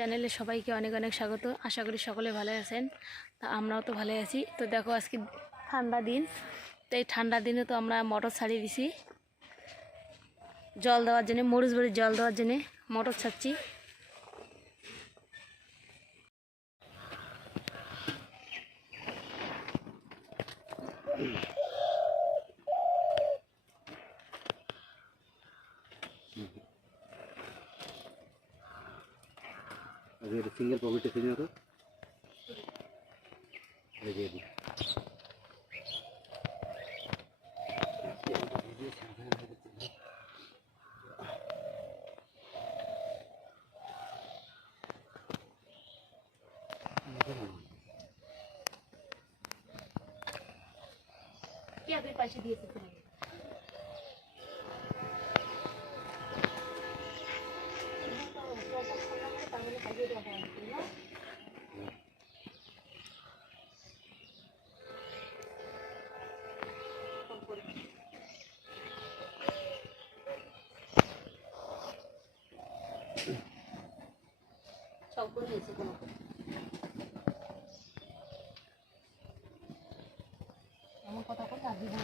চ্যানেলে সবাইকে অনেক অনেক স্বাগত। আশা করি সকলে ভালো আছেন। তা আমরাও তো ভালো আছি। তো দেখো আজকে ঠান্ডা দিন, তো এই ঠান্ডা দিনে তো আমরা মোটর ছাড়িয়ে দিছি জল দেওয়ার জন্য, মরিচ বাড়ির জল দেওয়ার জন্য মোটর ছাড়ছি। সিঙ্গেল পকেটে ছিল তো রেখে দিই। পয়সা দিয়েছে সবগুলো নিয়েছে কোনো এমন কথা করে আর দিব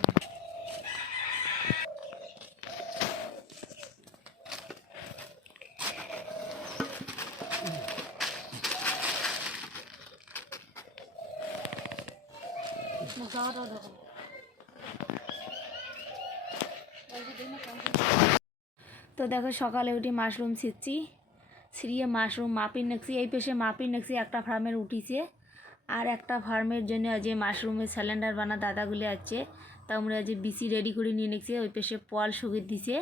তো দেখো সকালে উঠে মাশরুম ছিঁড়িয়ে মাশরুম মাপি নেছি, এই পেশে মাপি নেছি একটা ফার্মের উঠিছে, আর একটা ফার্মের জন্য যে মাশরুমের সিলিন্ডার বানা দাদাগুলি আছে, তা আমরা যে বিসি রেডি করে নিয়ে নেছি, ওই পেশে পল শুকিয়ে দিছে,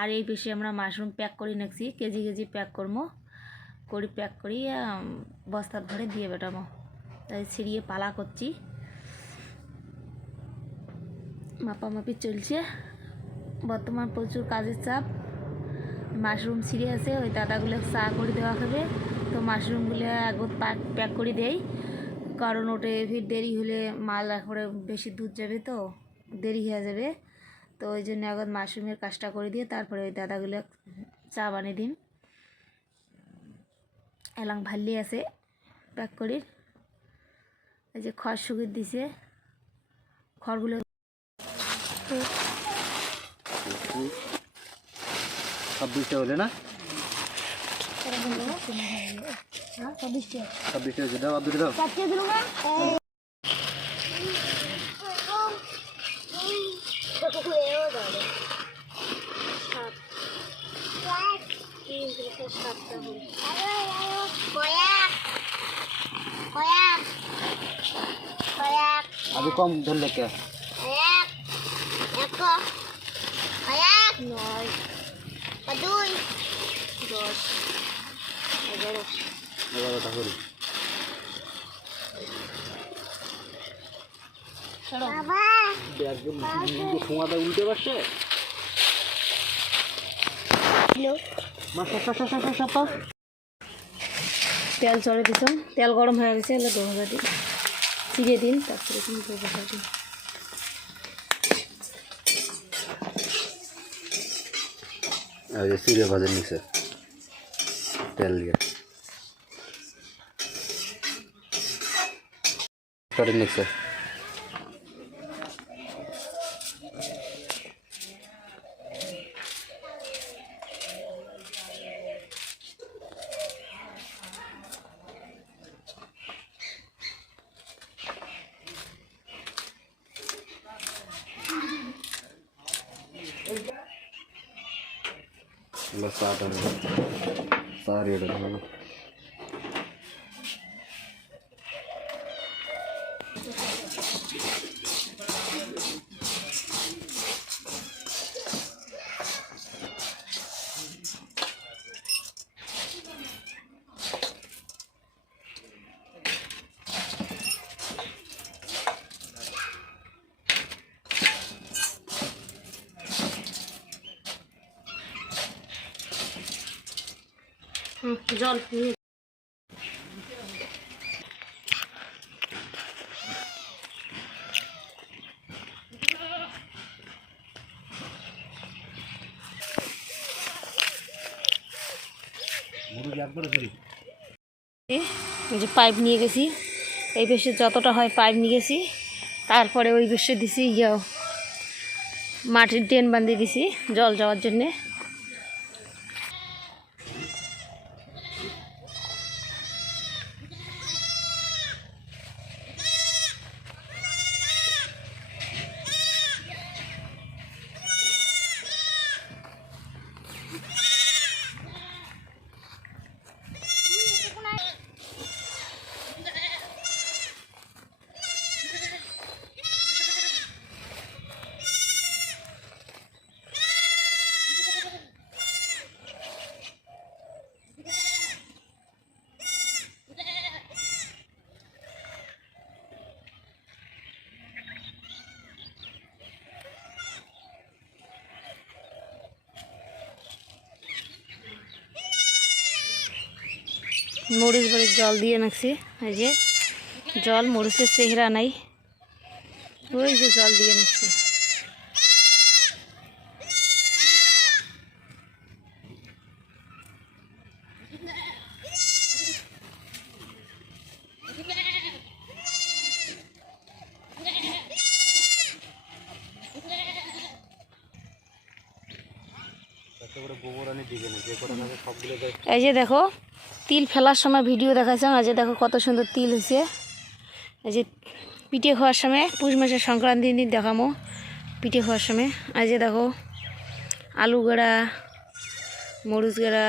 আর এই পেশে আমরা মাশরুম প্যাক করে নেছি, কেজি কেজি প্যাক করবো করি, প্যাক করি বস্তার ভরে দিয়ে বেটাবো। তাই ছিঁড়িয়ে পালা করছি, মাপামাপি চলছে। বর্তমান প্রচুর কাজের চাপ। মাশরুম ছিঁড়ে আছে, ওই দাদাগুলো চা করে দেওয়া হবে, তো মাশরুমগুলো একবার প্যাক করে দেই, কারণ ওটা ফির দেরি হলে মাল একবারে বেশি দূর যাবে, তো দেরি হয়ে যাবে, তো ওই জন্য একবার মাশরুমের কাজটা করে দিয়ে তারপরে ওই দাদাগুলো চা বানিয়ে দিন। এলাং ভাল্লি আছে প্যাক করি, এই যে খড় শুকিয়ে দিছে, খড়গুলো 26টা হলে না 26টা দাও, আব্দুল দাও। আগে কম ধরলে কে 9 2 10 11 11টা করি। একদম ঠোঙাটা উল্টে পারছে। তেল চড়ে দিছ, তেল গরম হয়ে গেছে, এলে দোহা দিন ছিঁড়ে দিন, তারপরে তুমি দোহা দিন। সিরে ভাজের নিচে তেল দিয়ে করে নিচে സാരി എടുക്കണം. জল মুরগি একবারে ফ্রি। এই যে পাইপ নিয়ে গেছি, এই পাশে যতটা হয় পাইপ নিয়ে গেছি, তারপরে ওই পাশে দিছি মাটির ড্রেন বাঁধিয়ে দিছি জল যাওয়ার জন্যে। মরিচ বাড়ির জল দিয়ে নাকছি, এই যে জল, মরিচের চেহারা নাই, ওই যে জল দিয়ে নাকছি। এই যে দেখো তিল ফেলার সময় ভিডিও দেখাচ্ছিলাম, এই যে দেখো কত সুন্দর তিল হয়েছে। এই যে পিঠে খাওয়ার সময় পুষ মাসের সংক্রান্তির দিন দেখামো পিঠে খাওয়ার সময়। এই যে দেখো আলু গড়া, মরিচ গড়া,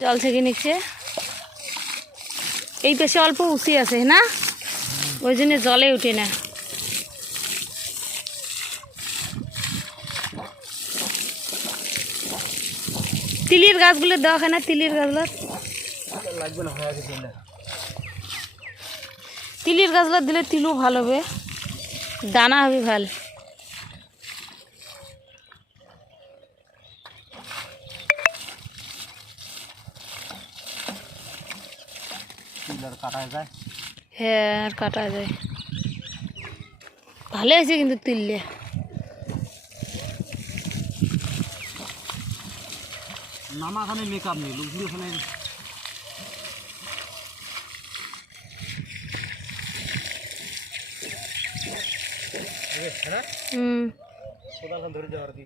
জল থেকে নিচ্ছে। এই পাশে অল্প উঁচি আছে না, ওই জন্য জলে উঠে না। তিলের গাছগুলো দেওয়া হয় না, তিলের গাছগুলো লাগবে না, তিলের গাছগুলো দিলে তিলও ভালো হবে, দানা হবে ভালো। হ্যাঁ আর কাটা যায়, ভালো হয়েছে কিন্তু তিললে। নামাখানে মেকআপ নেই, লুকিয়ে ওখানে হুম কোদাল ধরে যাওয়ার কি